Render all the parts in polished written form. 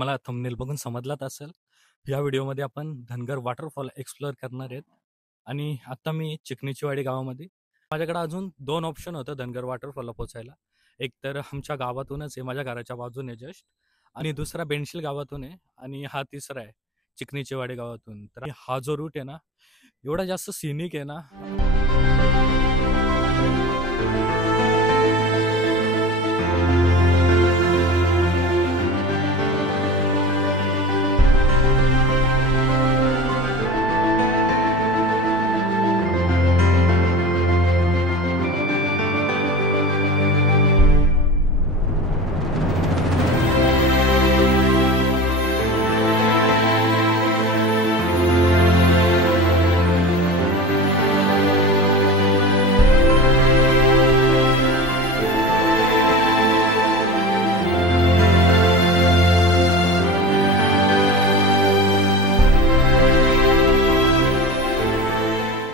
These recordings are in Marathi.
तुम्हाला थंबनेल बघून समजलाच असेल. या व्हिडिओमध्ये आपण धनगर वॉटरफॉल एक्सप्लोअर करणार आहेत आणि आता मी चिकणीचीवाडी गावामध्ये. माझ्याकडे अजून 2 ऑप्शन होतं धनगर वॉटरफॉलला पोहोचायला. एक तर आमच्या गावातूनच आहे, माझ्या घराच्या बाजूने जस्ट, आणि दुसरा बेंडशील गावातून आहे आणि हा तिसरा आहे चिकणीचीवाडी गावातून. तर हा जो रूट आहे ना, एवढा जास्त सिनिक आहे ना.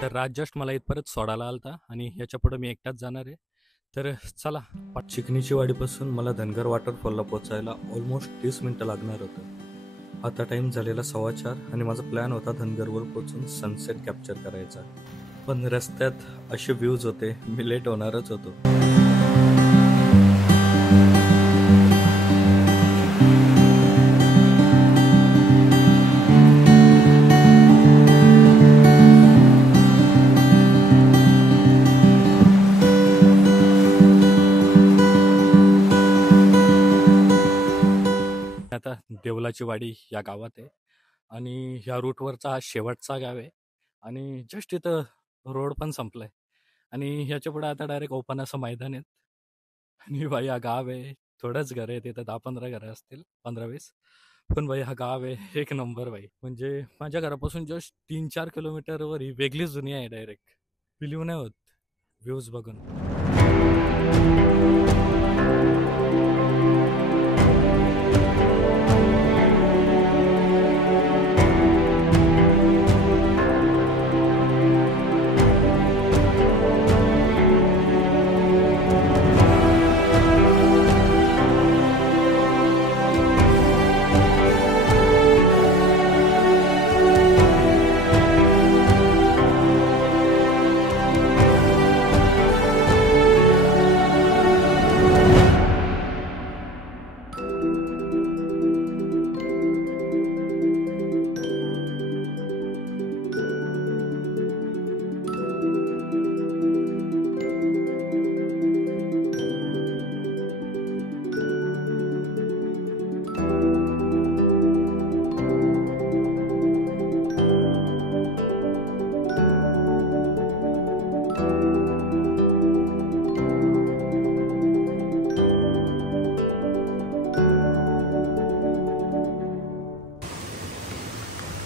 तर राज जस्ट मला इथपर्यंत सोडायला आलता आणि ह्याच्या पुढे मी एकटाच जाणार आहे. तर चला, चिकणीची वाडीपासून मला धनगर वॉटरफॉलला पोचायला ऑलमोस्ट 30 मिनिटं लागणार होतं. आता टाइम झालेला 4:15 आणि माझा प्लॅन होता धनगरवर पोचून सनसेट कॅप्चर करायचा. पण रस्त्यात असे व्ह्यूज होते, मी लेट होणारच होतो. आता देवलाची वाडी या गावात आहे आणि ह्या रूटवरचा हा शेवटचा गाव आहे आणि जस्ट इथं रोड पण संपलाय आणि ह्याच्या पुढे आता डायरेक्ट ओपन असं मैदान आहे. आणि भाई हा गाव आहे, थोडंच घर आहे तिथं, 10-15 घरं असतील, 15-20. पण भाई हा गाव आहे एक नंबर भाई. म्हणजे माझ्या घरापासून जस्ट 3-4 किलोमीटरवर ही वेगळीच दुनिया आहे. डायरेक्ट बिलीव्ह नाही होत व्ह्यूज बघून.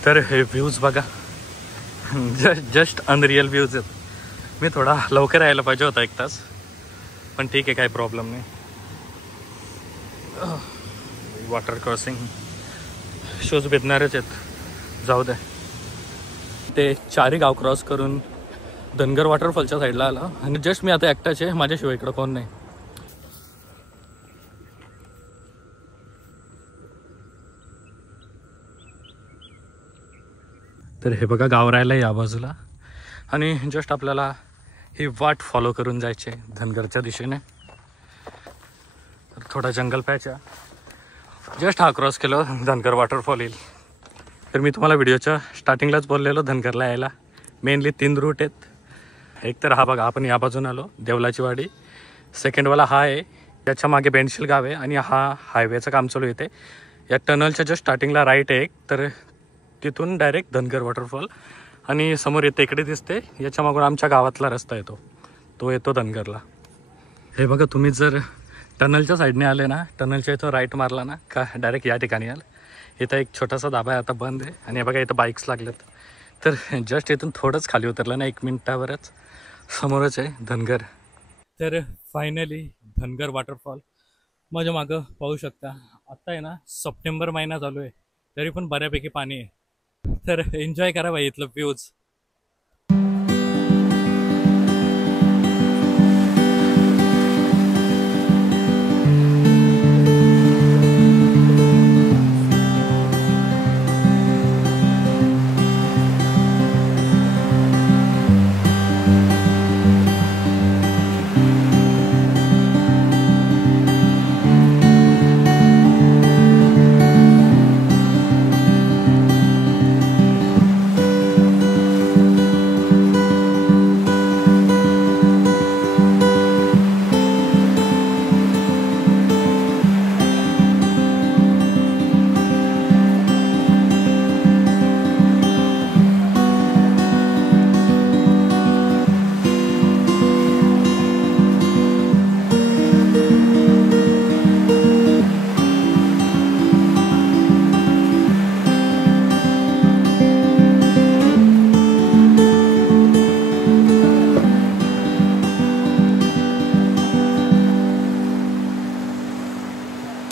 तर हे व्ह्यूज बघा, जस्ट अनरियल व्ह्यूज आहेत. मी थोडा लवकर यायला पाहिजे होता, 1 तास, पण ठीक आहे, काही प्रॉब्लेम नाही. वॉटर क्रॉसिंग शूज भेटणारच आहेत, जाऊ दे. ते 4ही गाव क्रॉस करून धनगर वॉटरफॉलच्या साईडला आला आणि जस्ट मी आता एकटाच आहे, माझ्याशिवाय इकडं कोण नाही. तर हे बघा, गाव राहिलं या बाजूला आणि जस्ट आपल्याला ही वाट फॉलो करून जायचे धनगरच्या दिशेने. तर थोडा जंगल पॅच आहे, जस्ट हा क्रॉस केलं धनगर वॉटरफॉल येईल. तर मी तुम्हाला व्हिडिओच्या स्टार्टिंगलाच बोललेलो धनगरला यायला मेनली 3 रूट आहेत. एक तर हा बघा, आपण या बाजून आलो देवलाची वाडी. सेकंडवाला हा आहे, त्याच्या मागे बेंडशील गाव आहे आणि हा हायवेचं काम चालू येते. या टनलच्या जस्ट स्टार्टिंगला राईट आहे एक, तर तिथून डायरेक्ट धनगर वॉटरफॉल आणि समोर येते इकडे दिसते, याच्या मागून आमच्या गावातला रस्ता येतो, तो येतो धनगरला. हे बघा, तुम्ही जर टनलच्या साईडने आले ना, टनलच्या इथं राईट मारला ना का डायरेक्ट या ठिकाणी याल. इथं एक छोटासा धाबा आहे, आता बंद आहे. आणि हे बघा, इथं बाईक्स लागलेत. तर जस्ट इथून थोडंच खाली उतरलं ना, 1 मिनिटावरच समोरच आहे धनगर. तर फायनली धनगर वॉटरफॉल माझ्या मागं पाहू शकता. आत्ता आहे ना, सप्टेंबर महिना चालू आहे, तरी पण बऱ्यापैकी पाणी आहे. तर एन्जॉय करा भाई इथलं व्ह्यूज.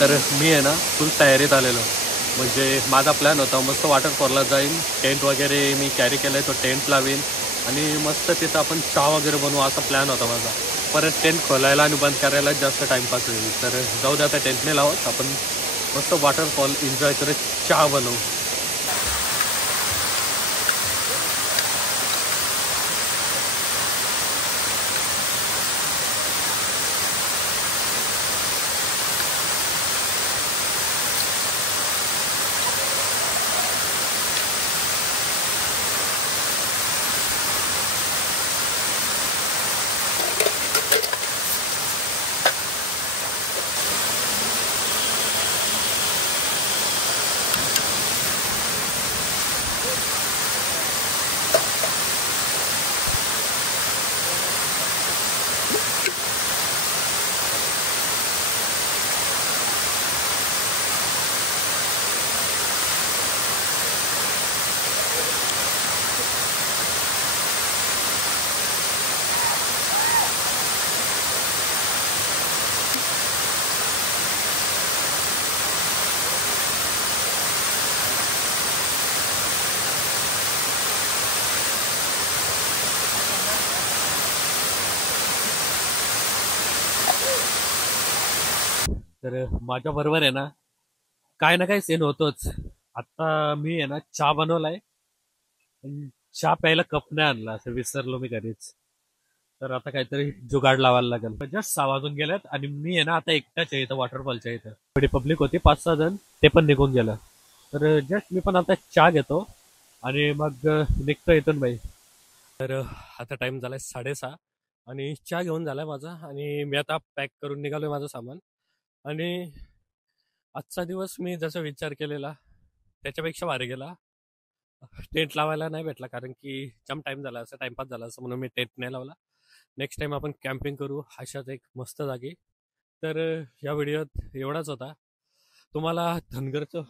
तर मी आहे ना फुल तयारीत आलेलो. म्हणजे माझा प्लॅन होता मस्त वॉटरफॉलला जाईन, टेंट वगैरे मी कॅरी केलं आहे, तो टेंट लावीन आणि मस्त तिथं आपण चहा वगैरे बनवू असा प्लॅन होता माझा. परत टेंट खोलायला आणि बंद करायला जास्त टाईमपास होईल. तर जाऊ द्या, आता टेंट नाही लावत, आपण मस्त वॉटरफॉल एन्जॉय करत चहा बनवू. तर माझ्या बरोबर आहे ना काय ना काय सीन होतोच. आता मी आहे ना चहा बनवलाय, पण चहा प्यायला कप नाही आणला, असं विसरलो मी घरीच. तर आता काहीतरी जुगाड लावायला लागेल. जस्ट 6 वाजून गेल्यात आणि मी आहे ना आता एकटाच आहे इथं वॉटरफॉलच्या इथं. थोडी पब्लिक होती 5-6 जण, ते पण निघून गेलं. तर जस्ट मी पण आता चहा घेतो आणि मग निघतो इथून बाई. तर आता टाइम झालाय 6:30 आणि चहा घेऊन झालाय माझा आणि मी आता पॅक करून निघालोय माझं सामान. आणि आजचा दिवस मी जसा विचार केलेला त्याच्यापेक्षा भारी गेला. टेंट लावायला नाही भेटला कारण की जाम टाइम झाला, असं टाइमपास झाला असं म्हणून मी टेंट नाही लावला. नेक्स्ट टाइम आपण कॅम्पिंग करू अशाच एक मस्त जागी. तर या व्हिडिओत एवढाच होता. तुम्हाला धनगरचं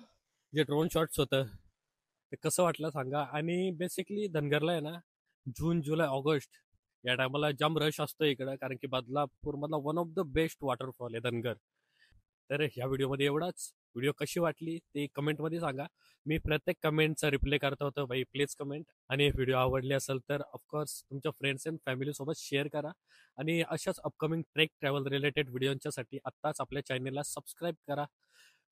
जे ड्रोन शॉट्स होतं ते कसं वाटलं सांगा. आणि बेसिकली धनगरला आहे ना जून जुलै ऑगस्ट या टायमाला जाम रश असतो इकडं, कारण की बदलापूरमधला one of the best waterfall आहे धनगर. तर ह्या व्हिडिओमध्ये एवढाच. व्हिडिओ कशी वाटली ते कमेंटमध्ये सांगा. मी प्रत्येक कमेंटचा रिप्लाय करत होतो भाई, प्लीज कमेंट. आणि व्हिडिओ आवडली असेल तर ऑफकोर्स तुमच्या फ्रेंड्स अँड फॅमिलीसोबत शेअर करा. आणि अशाच अपकमिंग ट्रेक ट्रॅव्हल रिलेटेड व्हिडिओंच्यासाठी आत्ताच आपल्या चॅनलला सबस्क्राईब करा.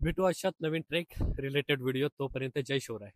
भेटू अशात नवीन ट्रेक रिलेटेड व्हिडिओ. तोपर्यंत जय शिवराय.